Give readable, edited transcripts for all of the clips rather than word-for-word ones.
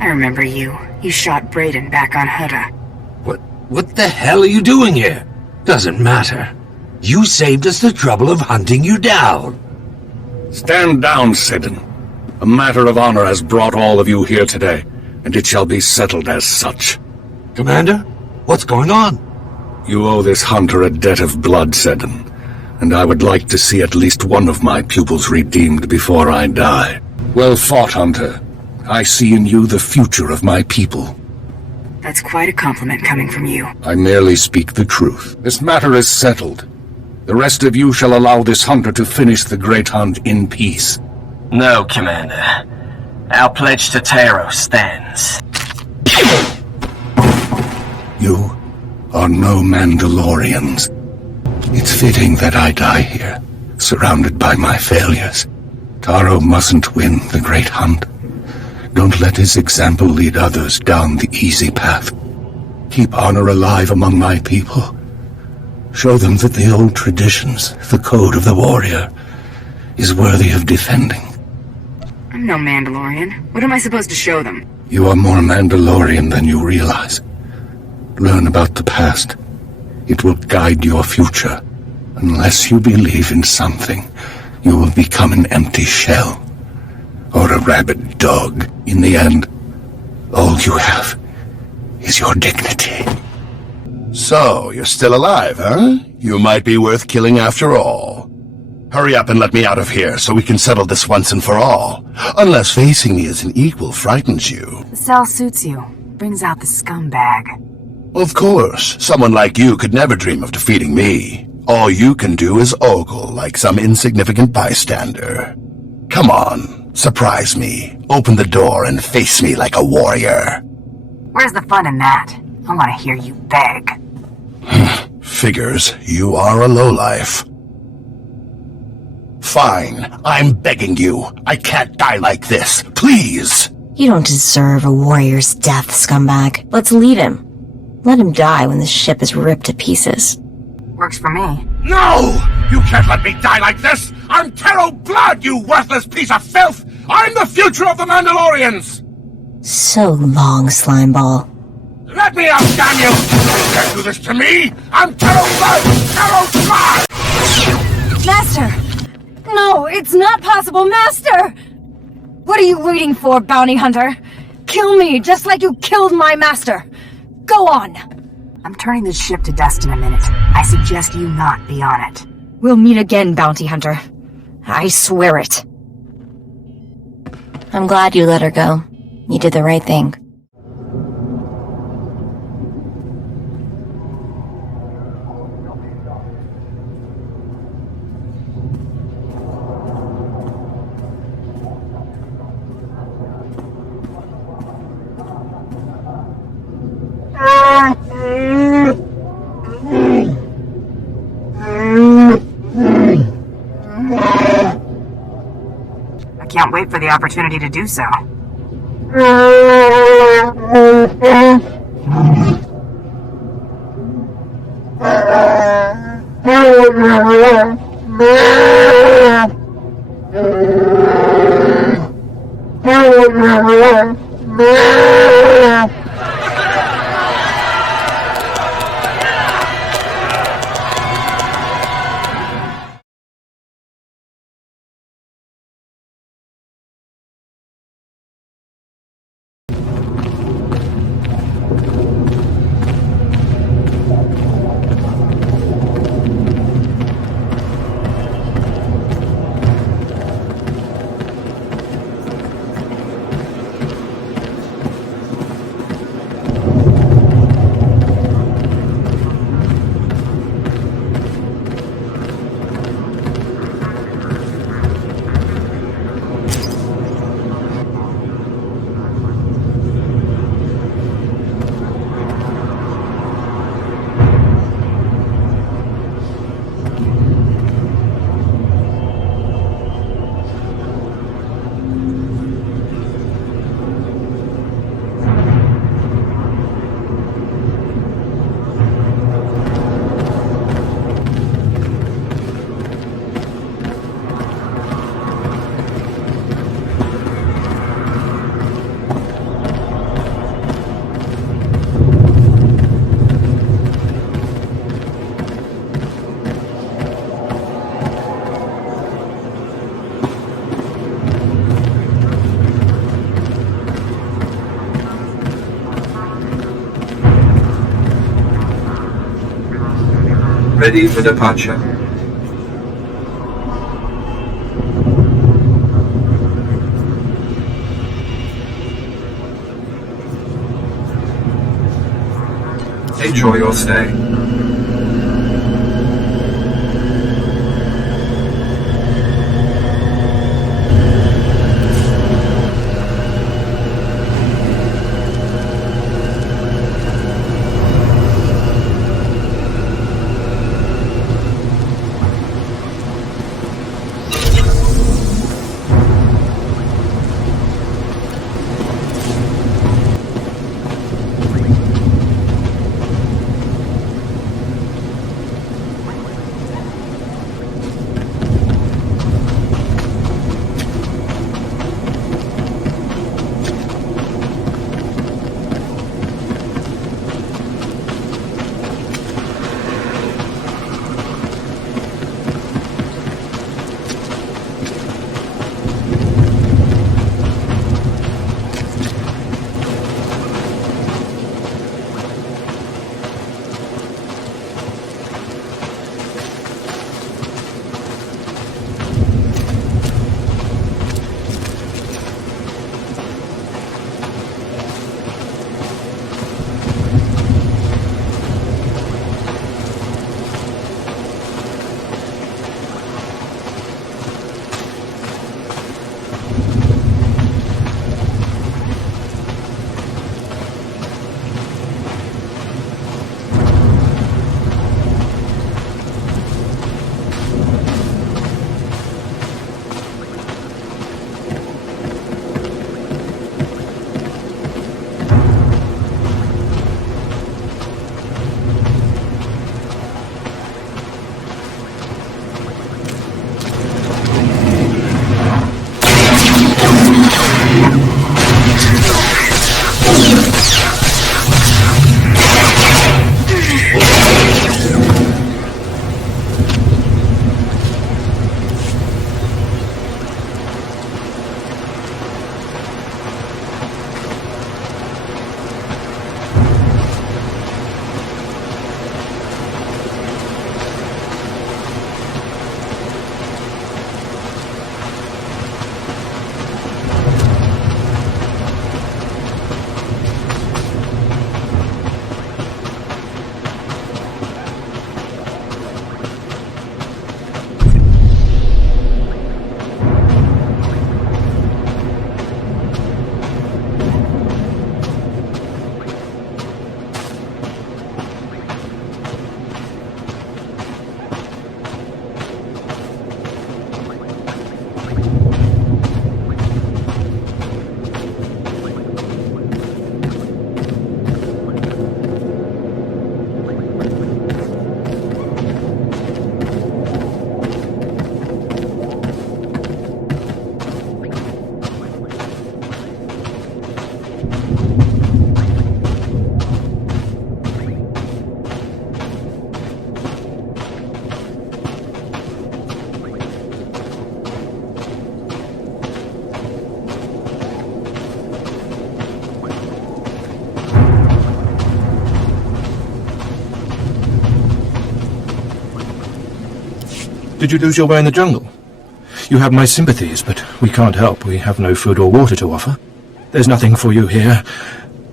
I remember you. You shot Brayden back on Hutta. What the hell are you doing here? Doesn't matter. You saved us the trouble of hunting you down. Stand down, Sidon. A matter of honor has brought all of you here today, and it shall be settled as such. Commander, what's going on? You owe this hunter a debt of blood, Sidon, and I would like to see at least one of my pupils redeemed before I die. Well fought, Hunter. I see in you the future of my people. That's quite a compliment coming from you. I merely speak the truth. This matter is settled. The rest of you shall allow this hunter to finish the great hunt in peace. No, Commander. Our pledge to Taro stands. You are no Mandalorians. It's fitting that I die here, surrounded by my failures. Taro mustn't win the great hunt. Don't let his example lead others down the easy path. Keep honor alive among my people. Show them that the old traditions, the code of the warrior, is worthy of defending. I'm no Mandalorian. What am I supposed to show them? You are more Mandalorian than you realize. Learn about the past. It will guide your future. Unless you believe in something, you will become an empty shell. Or a rabid dog. In the end, all you have is your dignity. So, you're still alive, huh? You might be worth killing after all. Hurry up and let me out of here so we can settle this once and for all. Unless facing me as an equal frightens you. The cell suits you. Brings out the scumbag. Of course, someone like you could never dream of defeating me. All you can do is ogle like some insignificant bystander. Come on, surprise me. Open the door and face me like a warrior. Where's the fun in that? I want to hear you beg. Figures you are a lowlife. Fine, I'm begging you. I can't die like this. Please! You don't deserve a warrior's death, scumbag. Let's leave him. Let him die when the ship is ripped to pieces. Works for me. No! You can't let me die like this! I'm Taro Blood, you worthless piece of filth! I'm the future of the Mandalorians! So long, slimeball. Let me out, damn you! You can't do this to me! I'm Taro Blood! Taro Blood! Master! No, it's not possible, Master! What are you waiting for, bounty hunter? Kill me, just like you killed my master! Go on! I'm turning this ship to dust in a minute. I suggest you not be on it. We'll meet again, bounty hunter. I swear it. I'm glad you let her go. You did the right thing. I can't wait for the opportunity to do so. Ready for departure. Enjoy your stay. Did you lose your way in the jungle? You have my sympathies, but we can't help. We have no food or water to offer. There's nothing for you here,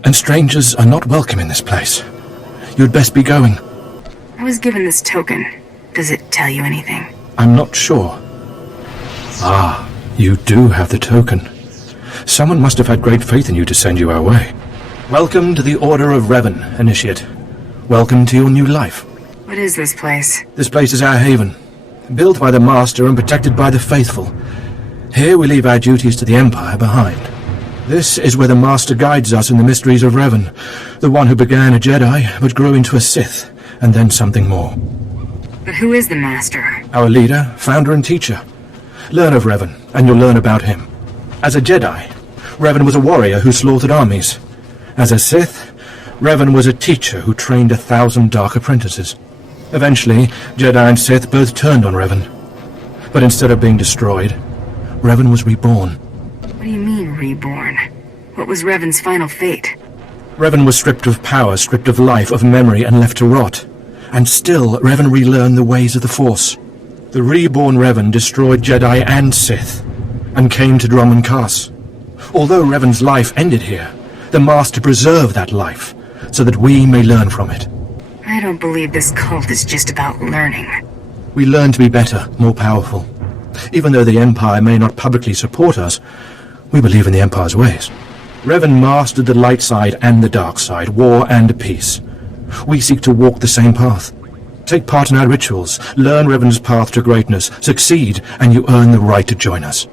and strangers are not welcome in this place. You'd best be going. I was given this token. Does it tell you anything? I'm not sure. Ah, you do have the token. Someone must have had great faith in you to send you our way. Welcome to the Order of Revan, Initiate. Welcome to your new life. What is this place? This place is our haven. Built by the Master and protected by the faithful. Here we leave our duties to the Empire behind. This is where the Master guides us in the mysteries of Revan, the one who began a Jedi, but grew into a Sith, and then something more. But who is the Master? Our leader, founder and teacher. Learn of Revan, and you'll learn about him. As a Jedi, Revan was a warrior who slaughtered armies. As a Sith, Revan was a teacher who trained 1,000 dark apprentices. Eventually, Jedi and Sith both turned on Revan. But instead of being destroyed, Revan was reborn. What do you mean, reborn? What was Revan's final fate? Revan was stripped of power, stripped of life, of memory, and left to rot. And still, Revan relearned the ways of the Force. The reborn Revan destroyed Jedi and Sith, and came to Dromund Kaas. Although Revan's life ended here, the Master preserved that life, so that we may learn from it. I don't believe this cult is just about learning. We learn to be better, more powerful. Even though the Empire may not publicly support us, we believe in the Empire's ways. Revan mastered the light side and the dark side, war and peace. We seek to walk the same path. Take part in our rituals, learn Revan's path to greatness, succeed, and you earn the right to join us.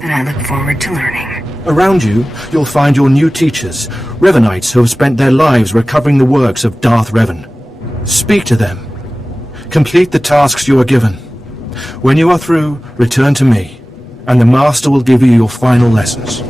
And I look forward to learning. Around you, you'll find your new teachers, Revanites who have spent their lives recovering the works of Darth Revan. Speak to them. Complete the tasks you are given. When you are through, return to me, and the Master will give you your final lessons.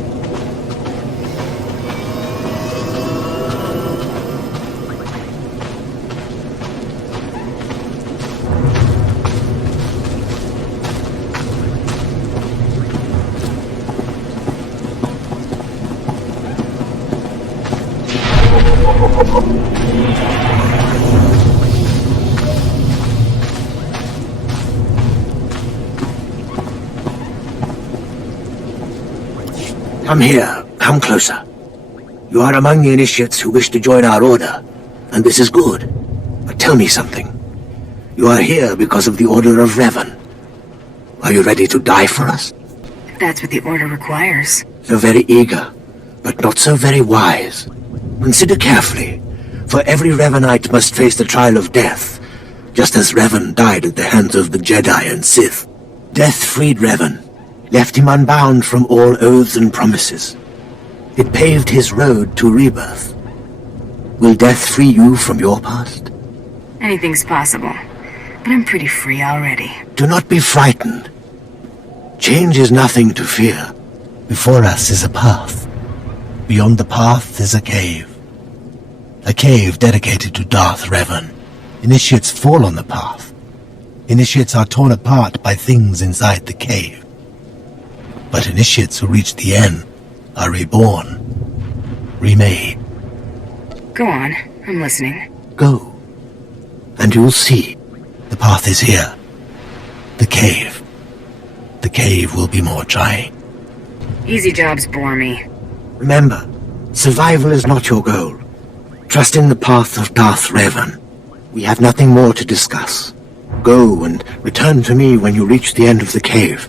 Come here. Come closer. You are among the initiates who wish to join our order, and this is good. But tell me something. You are here because of the Order of Revan. Are you ready to die for us? If that's what the Order requires. So very eager, but not so very wise. Consider carefully, for every Revanite must face the trial of death, just as Revan died at the hands of the Jedi and Sith. Death freed Revan, left him unbound from all oaths and promises. It paved his road to rebirth. Will death free you from your past? Anything's possible, but I'm pretty free already. Do not be frightened. Change is nothing to fear. Before us is a path. Beyond the path is a cave. A cave dedicated to Darth Revan. Initiates fall on the path. Initiates are torn apart by things inside the cave. But initiates who reach the end are reborn, remade. Go on, I'm listening. Go, and you'll see. The path is here. The cave. The cave will be more trying. Easy jobs bore me. Remember, survival is not your goal. Trust in the path of Darth Revan. We have nothing more to discuss. Go and return to me when you reach the end of the cave.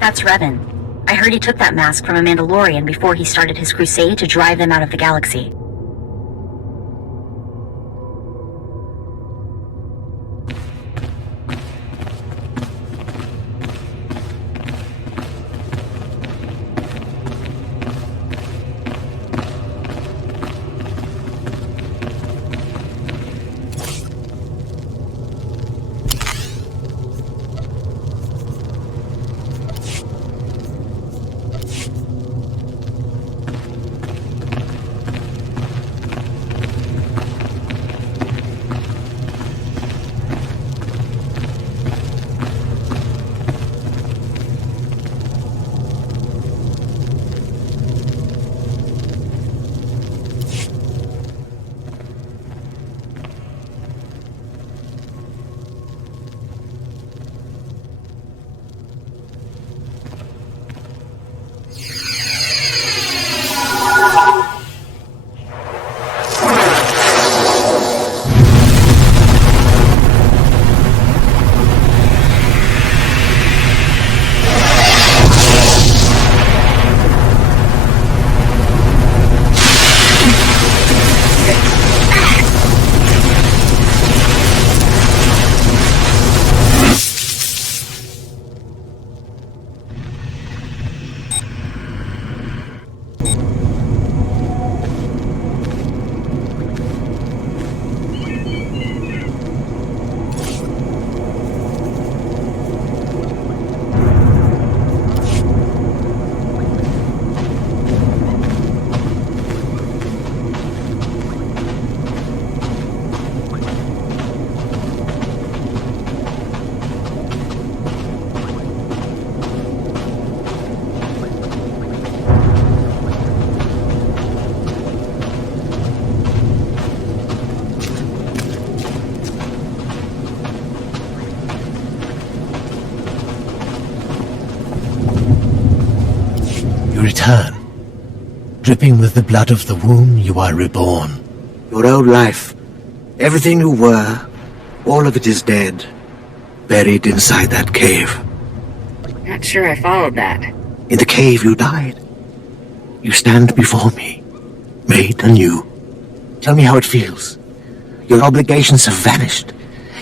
That's Revan. I heard he took that mask from a Mandalorian before he started his crusade to drive them out of the galaxy. You return. Dripping with the blood of the womb, you are reborn. Your old life, everything you were, all of it is dead, buried inside that cave. Not sure I followed that. In the cave you died. You stand before me, made anew. Tell me how it feels. Your obligations have vanished.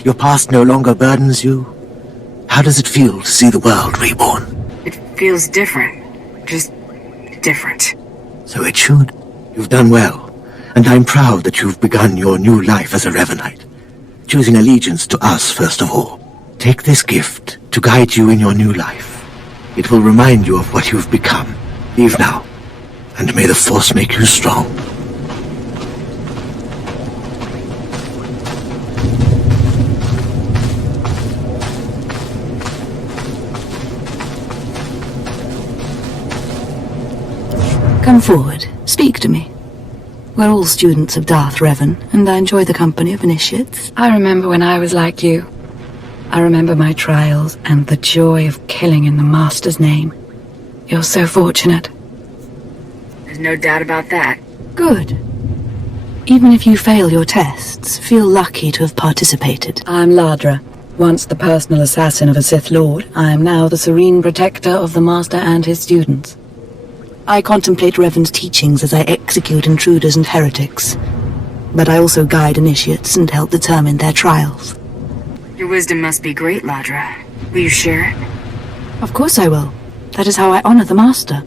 Your past no longer burdens you. How does it feel to see the world reborn? It feels different. Just different. So it should. You've done well, and I'm proud that you've begun your new life as a Revanite, choosing allegiance to us first of all. Take this gift to guide you in your new life. It will remind you of what you've become. Leave now, and may the Force make you strong. Come forward. Speak to me. We're all students of Darth Revan, and I enjoy the company of initiates. I remember when I was like you. I remember my trials and the joy of killing in the Master's name. You're so fortunate. There's no doubt about that. Good. Even if you fail your tests, feel lucky to have participated. I'm Ladra. Once the personal assassin of a Sith Lord, I am now the serene protector of the Master and his students. I contemplate Revan's teachings as I execute intruders and heretics, but I also guide initiates and help determine their trials. Your wisdom must be great, Ladra. Will you share it? Of course I will. That is how I honor the Master.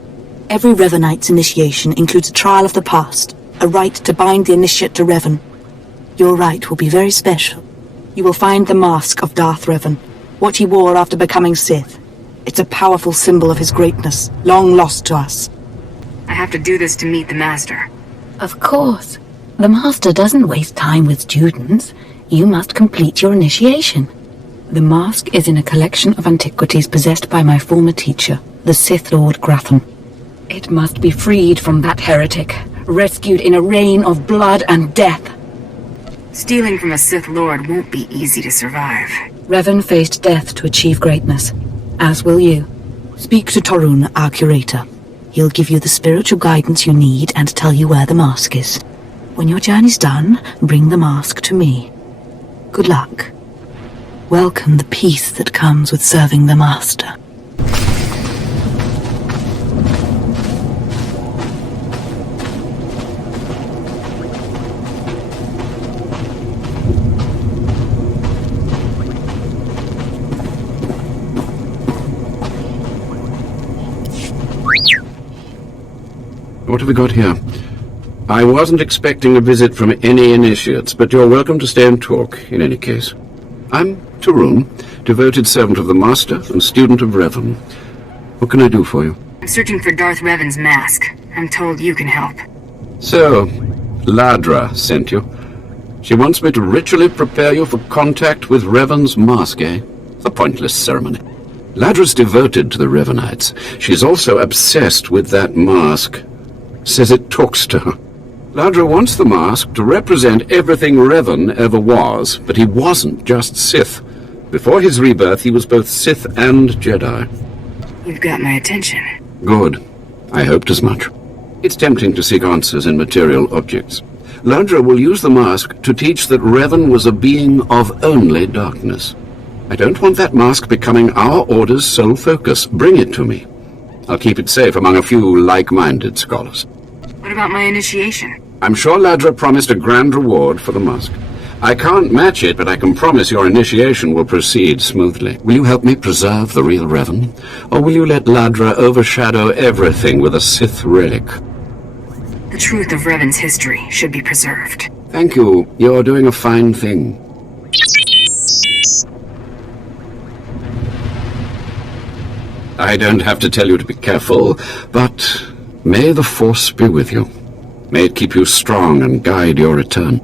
Every Revanite's initiation includes a trial of the past, a rite to bind the initiate to Revan. Your rite will be very special. You will find the mask of Darth Revan, what he wore after becoming Sith. It's a powerful symbol of his greatness, long lost to us. I have to do this to meet the Master. Of course. The Master doesn't waste time with students. You must complete your initiation. The mask is in a collection of antiquities possessed by my former teacher, the Sith Lord Grafton. It must be freed from that heretic, rescued in a rain of blood and death. Stealing from a Sith Lord won't be easy to survive. Revan faced death to achieve greatness, as will you. Speak to Torun, our curator. He'll give you the spiritual guidance you need and tell you where the mask is. When your journey's done, bring the mask to me. Good luck. Welcome the peace that comes with serving the Master. What have we got here? I wasn't expecting a visit from any initiates, but you're welcome to stay and talk, in any case. I'm Torun, devoted servant of the Master and student of Revan. What can I do for you? I'm searching for Darth Revan's mask. I'm told you can help. So, Ladra sent you. She wants me to ritually prepare you for contact with Revan's mask, eh? A pointless ceremony. Ladra's devoted to the Revanites. She's also obsessed with that mask. Says it talks to her. Ladra wants the mask to represent everything Revan ever was, but he wasn't just Sith. Before his rebirth, he was both Sith and Jedi. You've got my attention. Good. I hoped as much. It's tempting to seek answers in material objects. Ladra will use the mask to teach that Revan was a being of only darkness. I don't want that mask becoming our Order's sole focus. Bring it to me. I'll keep it safe among a few like-minded scholars. What about my initiation? I'm sure Ladra promised a grand reward for the mask. I can't match it, but I can promise your initiation will proceed smoothly. Will you help me preserve the real Revan? Or will you let Ladra overshadow everything with a Sith relic? The truth of Revan's history should be preserved. Thank you. You're doing a fine thing. I don't have to tell you to be careful, but may the Force be with you. May it keep you strong and guide your return.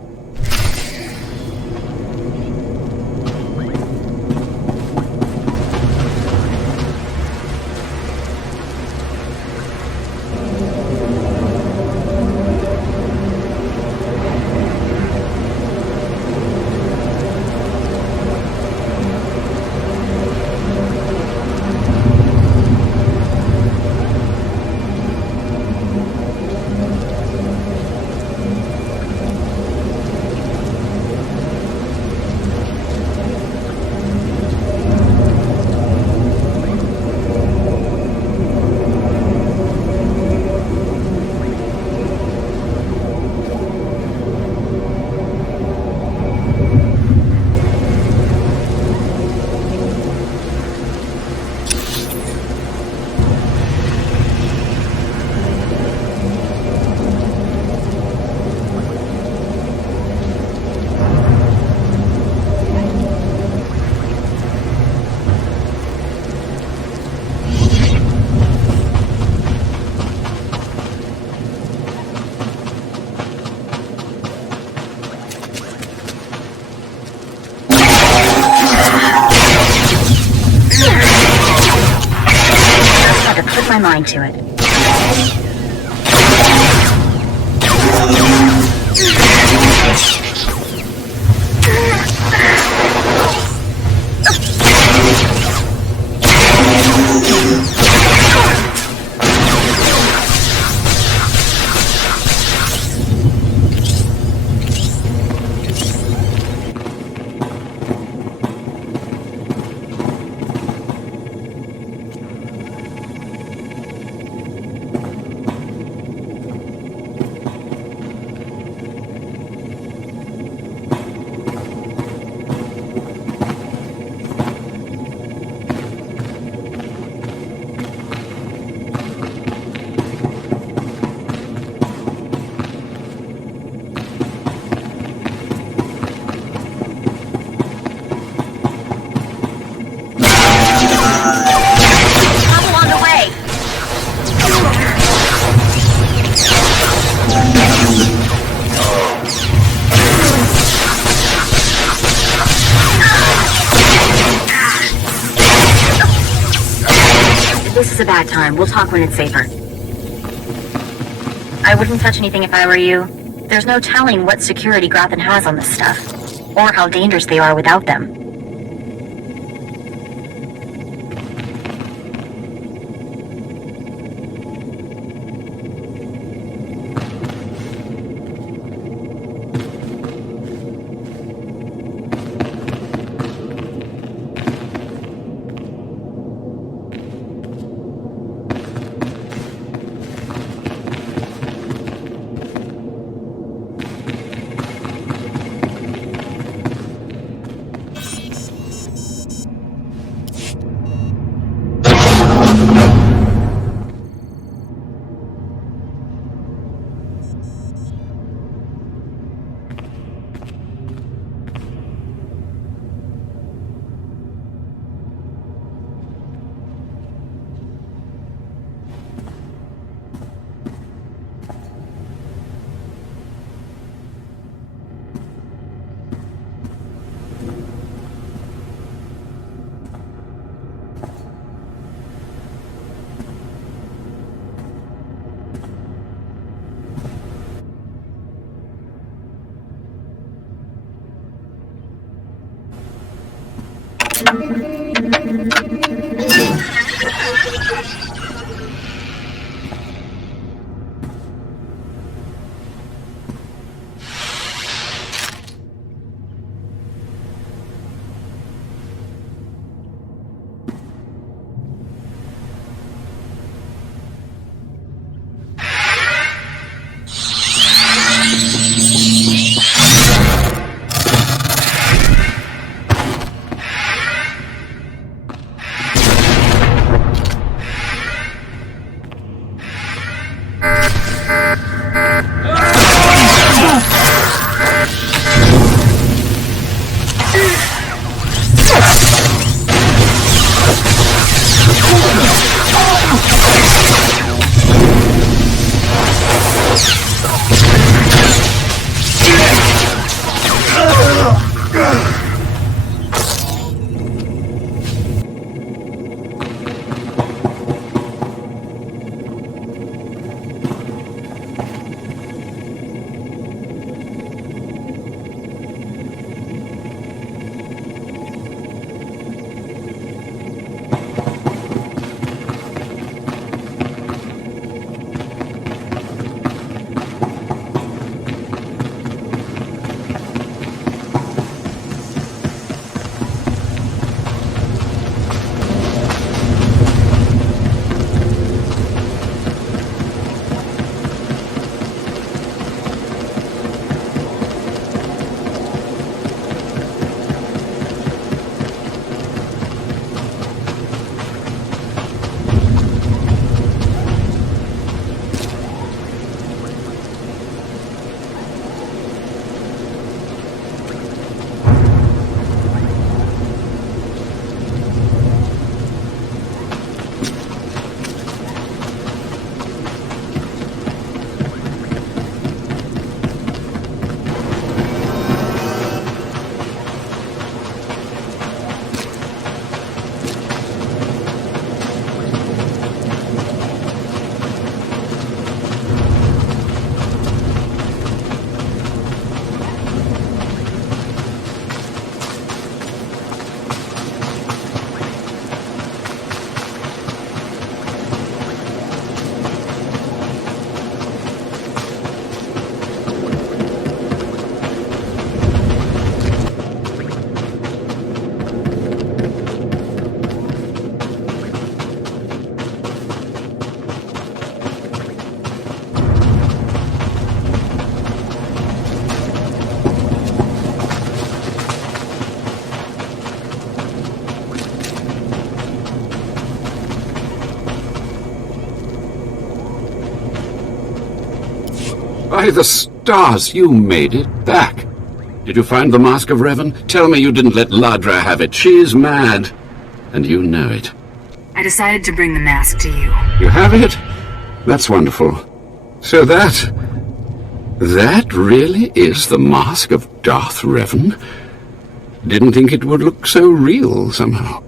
set my mind to it. This is a bad time. We'll talk when it's safer. I wouldn't touch anything if I were you. There's no telling what security Grothan has on this stuff, or how dangerous they are without them. By the stars, you made it back. Did you find the Mask of Revan? Tell me you didn't let Ladra have it. She's mad. And you know it. I decided to bring the mask to you. You have it? That's wonderful. So that really is the Mask of Darth Revan? Didn't think it would look so real somehow.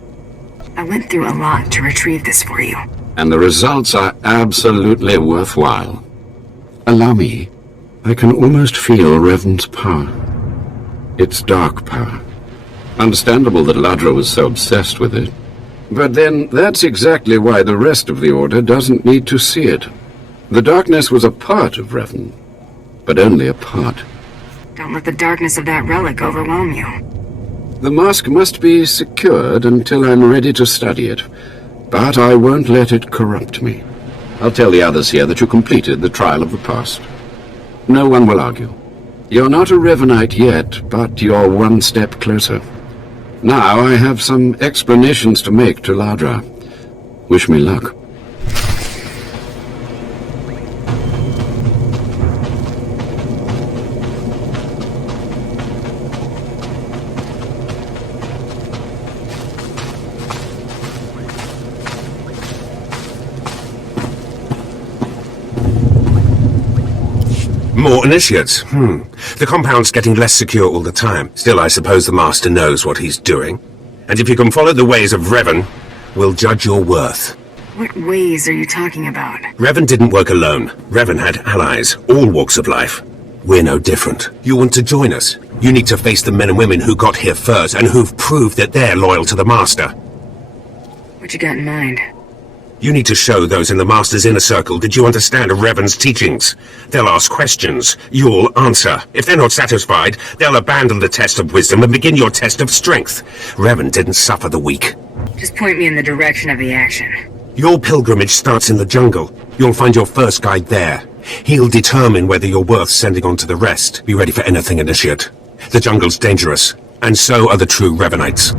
I went through a lot to retrieve this for you. And the results are absolutely worthwhile. Allow me. I can almost feel Revan's power. It's dark power. Understandable that Ladra was so obsessed with it. But then, that's exactly why the rest of the Order doesn't need to see it. The darkness was a part of Revan, but only a part. Don't let the darkness of that relic overwhelm you. The mask must be secured until I'm ready to study it, but I won't let it corrupt me. I'll tell the others here that you completed the trial of the past. No one will argue. You're not a Revanite yet, but you're one step closer. Now I have some explanations to make to Ladra. Wish me luck. More initiates. The compound's getting less secure all the time. Still, I suppose the Master knows what he's doing. And if you can follow the ways of Revan, we'll judge your worth. What ways are you talking about? Revan didn't work alone. Revan had allies, all walks of life. We're no different. You want to join us? You need to face the men and women who got here first and who've proved that they're loyal to the Master. What you got in mind? You need to show those in the Master's inner circle that you understand Revan's teachings. They'll ask questions. You'll answer. If they're not satisfied, they'll abandon the test of wisdom and begin your test of strength. Revan didn't suffer the weak. Just point me in the direction of the action. Your pilgrimage starts in the jungle. You'll find your first guide there. He'll determine whether you're worth sending on to the rest. Be ready for anything, Initiate. The jungle's dangerous, and so are the true Revanites.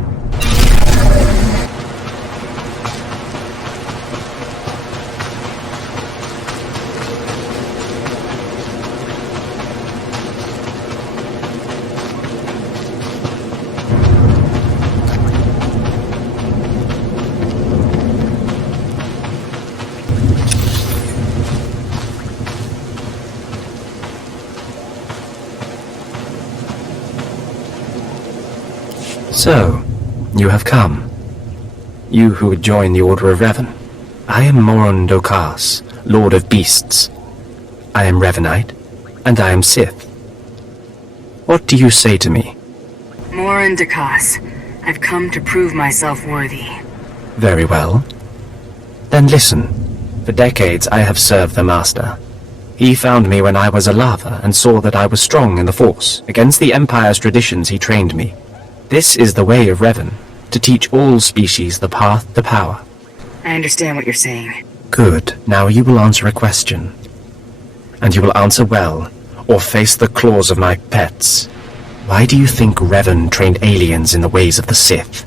So, you have come. You who would join the Order of Revan. I am Dromund Kaas, Lord of Beasts. I am Revanite, and I am Sith. What do you say to me? Dromund Kaas, I've come to prove myself worthy. Very well. Then listen. For decades I have served the Master. He found me when I was a lava and saw that I was strong in the Force. Against the Empire's traditions he trained me. This is the way of Revan, to teach all species the path to power. I understand what you're saying. Good. Now you will answer a question. And you will answer well, or face the claws of my pets. Why do you think Revan trained aliens in the ways of the Sith?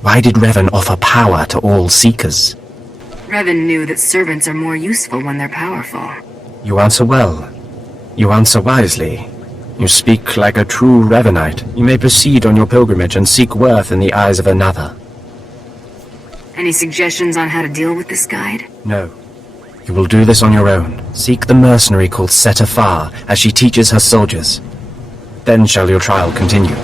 Why did Revan offer power to all Seekers? Revan knew that servants are more useful when they're powerful. You answer well. You answer wisely. You speak like a true Revanite. You may proceed on your pilgrimage and seek worth in the eyes of another. Any suggestions on how to deal with this guide? No. You will do this on your own. Seek the mercenary called SWTOR as she teaches her soldiers. Then shall your trial continue.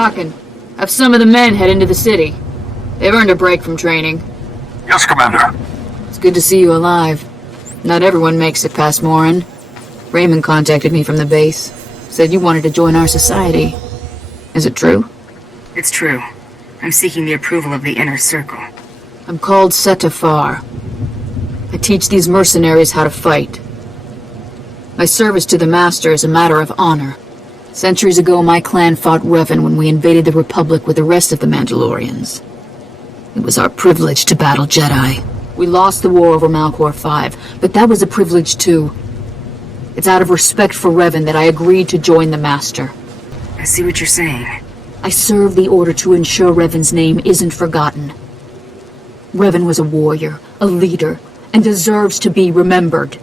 Talking. Have some of the men head into the city. They've earned a break from training. Yes, Commander. It's good to see you alive. Not everyone makes it past Morin. Raymond contacted me from the base. Said you wanted to join our society. Is it true? It's true. I'm seeking the approval of the Inner Circle. I'm called SWTOR. I teach these mercenaries how to fight. My service to the Master is a matter of honor. Centuries ago, my clan fought Revan when we invaded the Republic with the rest of the Mandalorians. It was our privilege to battle Jedi. We lost the war over Malchor 5, but that was a privilege too. It's out of respect for Revan that I agreed to join the Master. I see what you're saying. I serve the Order to ensure Revan's name isn't forgotten. Revan was a warrior, a leader, and deserves to be remembered.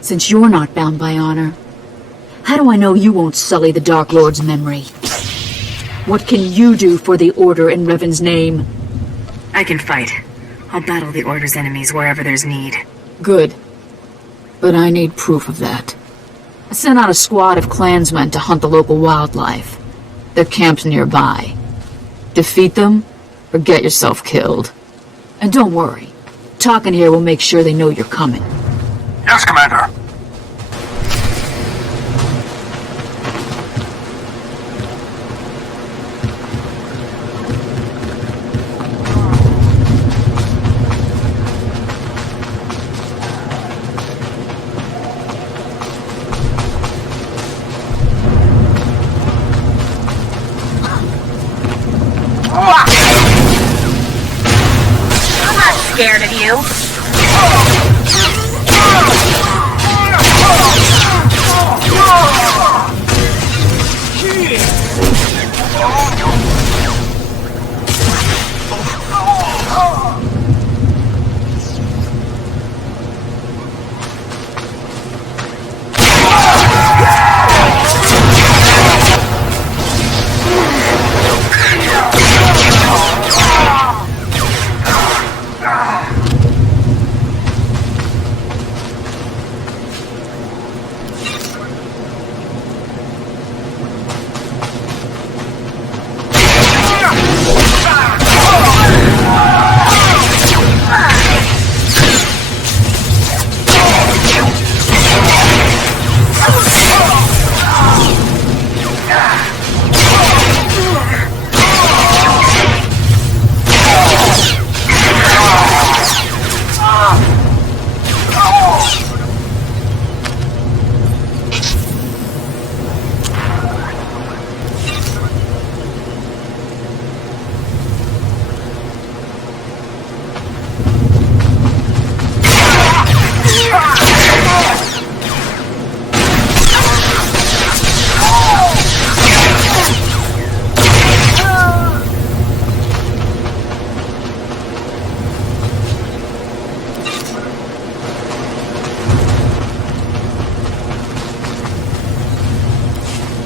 Since you're not bound by honor, how do I know you won't sully the Dark Lord's memory? What can you do for the Order in Revan's name? I can fight. I'll battle the Order's enemies wherever there's need. Good. But I need proof of that. I sent out a squad of clansmen to hunt the local wildlife. They're camped nearby. Defeat them, or get yourself killed. And don't worry. Talking here will make sure they know you're coming. Yes, Commander. Scared of you?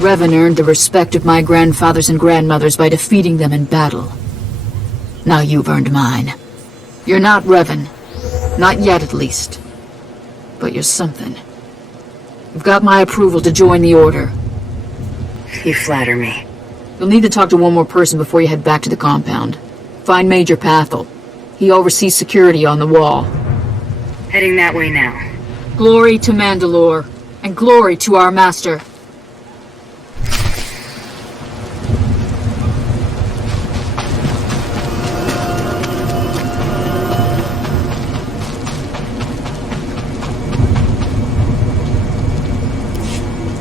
Revan earned the respect of my grandfathers and grandmothers by defeating them in battle. Now you've earned mine. You're not Revan. Not yet, at least. But you're something. You've got my approval to join the Order. You flatter me. You'll need to talk to one more person before you head back to the compound. Find Major Pathel. He oversees security on the wall. Heading that way now. Glory to Mandalore, and glory to our Master.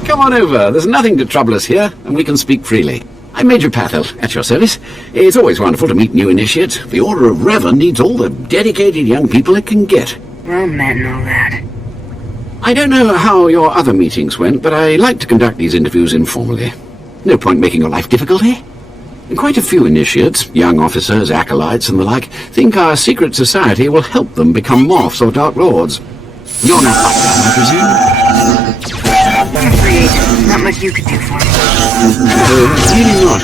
Come on over. There's nothing to trouble us here, and we can speak freely. I'm Major Pathel, at your service. It's always wonderful to meet new initiates. The Order of Revan needs all the dedicated young people it can get. Well met and all that. I don't know how your other meetings went, but I like to conduct these interviews informally. No point making your life difficult, eh? Quite a few initiates, young officers, acolytes, and the like, think our secret society will help them become morphs or Dark Lords. You're not like that, I presume? I'm afraid not much you could do for me. Really not.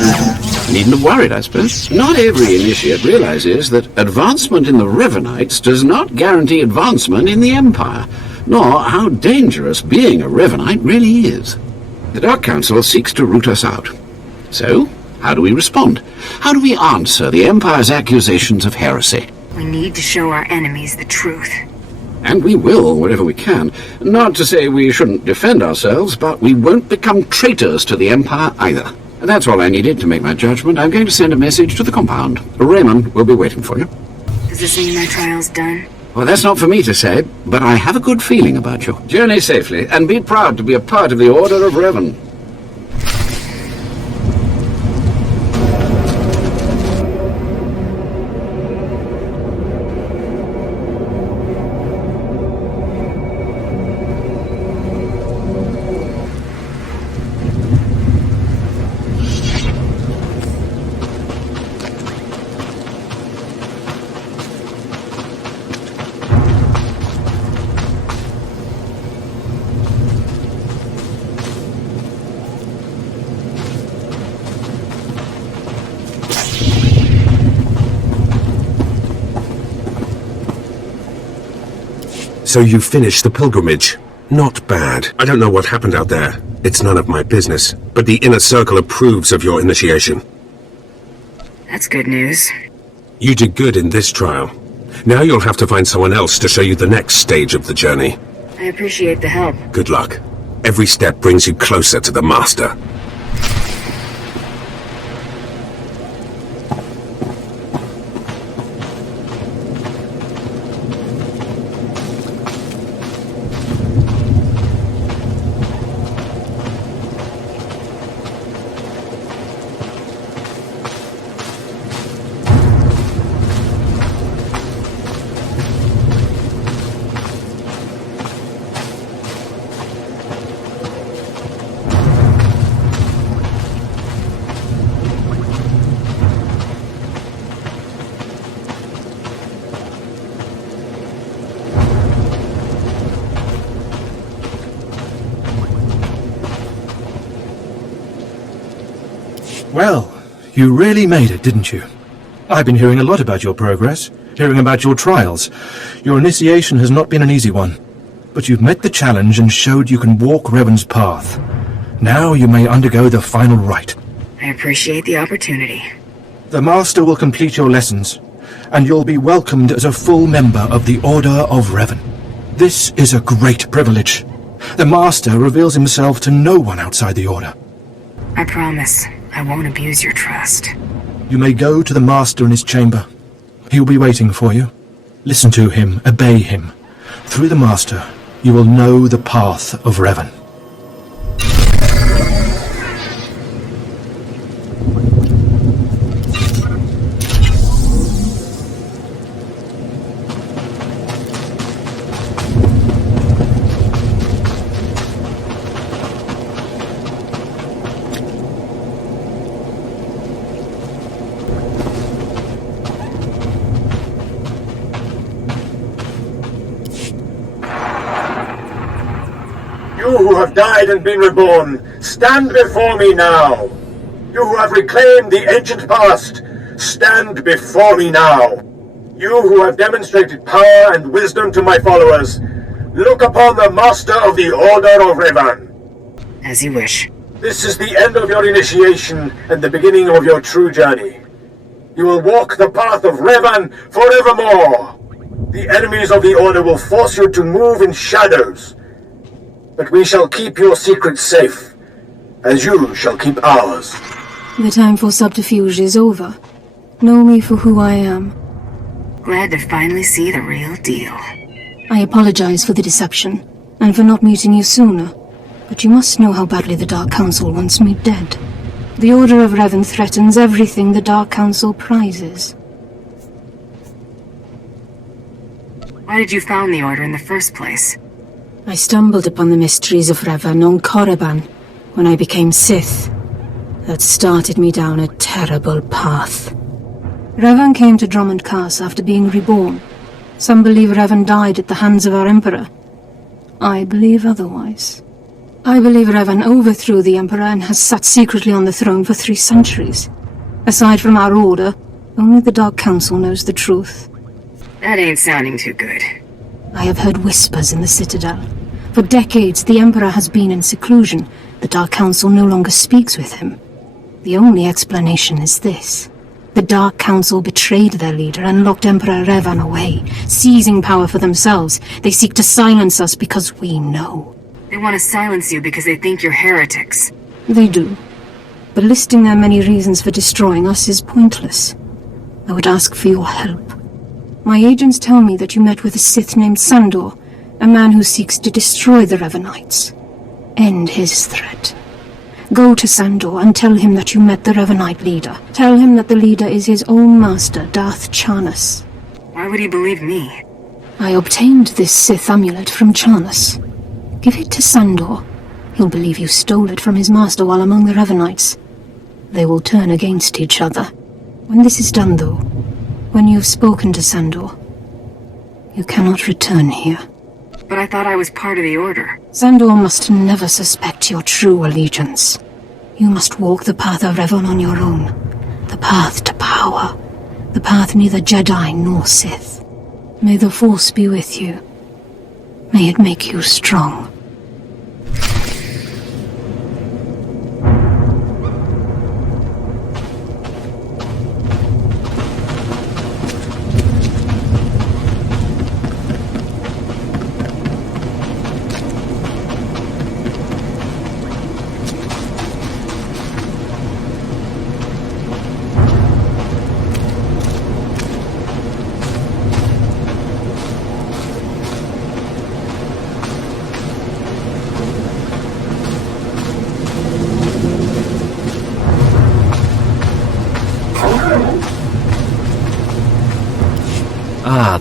Needn't have worried, I suppose. Not every initiate realizes that advancement in the Revanites does not guarantee advancement in the Empire, nor how dangerous being a Revanite really is. The Dark Council seeks to root us out. So, How do we respond? How do we answer the Empire's accusations of heresy? We need to show our enemies the truth. And we will, wherever we can. Not to say we shouldn't defend ourselves, but we won't become traitors to the Empire either. And that's all I needed to make my judgment. I'm going to send a message to the compound. Raymond will be waiting for you. Does this mean my trial's done? Well, that's not for me to say, but I have a good feeling about you. Journey safely, and be proud to be a part of the Order of Revan. So you finished the pilgrimage. Not bad. I don't know what happened out there. It's none of my business. But the Inner Circle approves of your initiation. That's good news. You did good in this trial. Now you'll have to find someone else to show you the next stage of the journey. I appreciate the help. Good luck. Every step brings you closer to the Master. Well, you really made it, didn't you? I've been hearing a lot about your progress, hearing about your trials. Your initiation has not been an easy one, but you've met the challenge and showed you can walk Revan's path. Now you may undergo the final rite. I appreciate the opportunity. The Master will complete your lessons, and you'll be welcomed as a full member of the Order of Revan. This is a great privilege. The Master reveals himself to no one outside the Order. I promise. I won't abuse your trust. You may go to the Master in his chamber. He will be waiting for you. Listen to him, obey him. Through the Master, you will know the path of Revan. You who have died and been reborn, stand before me now. You who have reclaimed the ancient past, stand before me now. You who have demonstrated power and wisdom to my followers, look upon the Master of the Order of Revan. As you wish. This is the end of your initiation and the beginning of your true journey. You will walk the path of Revan forevermore. The enemies of the Order will force you to move in shadows. But we shall keep your secrets safe, as you shall keep ours. The time for subterfuge is over. Know me for who I am. Glad to finally see the real deal. I apologize for the deception, and for not meeting you sooner. But you must know how badly the Dark Council wants me dead. The Order of Revan threatens everything the Dark Council prizes. Why did you found the Order in the first place? I stumbled upon the mysteries of Revan on Korriban when I became Sith. That started me down a terrible path. Revan came to Dromund Kaas after being reborn. Some believe Revan died at the hands of our Emperor. I believe otherwise. I believe Revan overthrew the Emperor and has sat secretly on the throne for 3 centuries. Aside from our Order, only the Dark Council knows the truth. That ain't sounding too good. I have heard whispers in the Citadel. For decades, the Emperor has been in seclusion. The Dark Council no longer speaks with him. The only explanation is this. The Dark Council betrayed their leader and locked Emperor Revan away, seizing power for themselves. They seek to silence us because we know. They want to silence you because they think you're heretics. They do. But listing their many reasons for destroying us is pointless. I would ask for your help. My agents tell me that you met with a Sith named Sandor, a man who seeks to destroy the Revanites. End his threat. Go to Sandor and tell him that you met the Revanite leader. Tell him that the leader is his own master, Darth Charnas. Why would he believe me? I obtained this Sith amulet from Charnas. Give it to Sandor. He'll believe you stole it from his master while among the Revanites. They will turn against each other. When this is done, though, when you've spoken to Sandor, you cannot return here. But I thought I was part of the Order. Sandor must never suspect your true allegiance. You must walk the path of Revan on your own. The path to power. The path neither Jedi nor Sith. May the Force be with you. May it make you strong.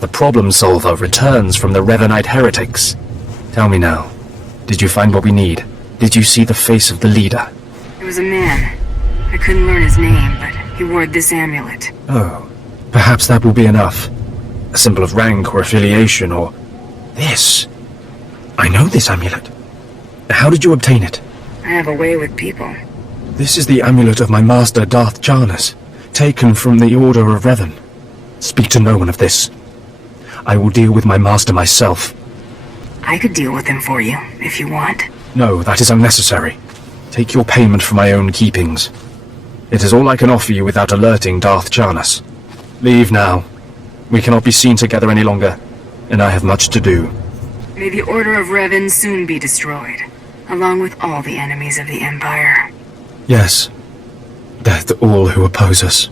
The problem solver returns from the Revanite heretics. Tell me now, did you find what we need? Did you see the face of the leader? It was a man. I couldn't learn his name, but he wore this amulet. Oh, perhaps that will be enough. A symbol of rank or affiliation or... This. I know this amulet. How did you obtain it? I have a way with people. This is the amulet of my master Darth Charnas, taken from the Order of Revan. Speak to no one of this. I will deal with my master myself. I could deal with him for you, if you want. No, that is unnecessary. Take your payment for my own keepings. It is all I can offer you without alerting Darth Charnas. Leave now. We cannot be seen together any longer, and I have much to do. May the Order of Revan soon be destroyed, along with all the enemies of the Empire. Yes. Death to all who oppose us.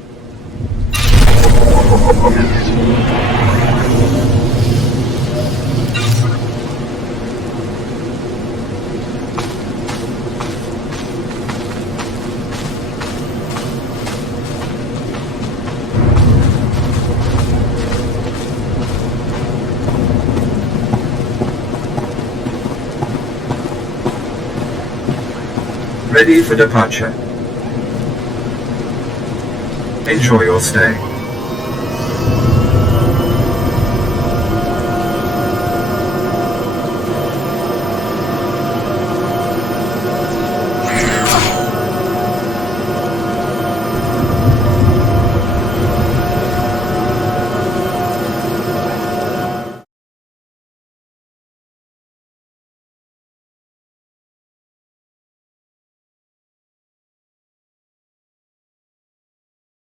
Ready for departure. Enjoy your stay.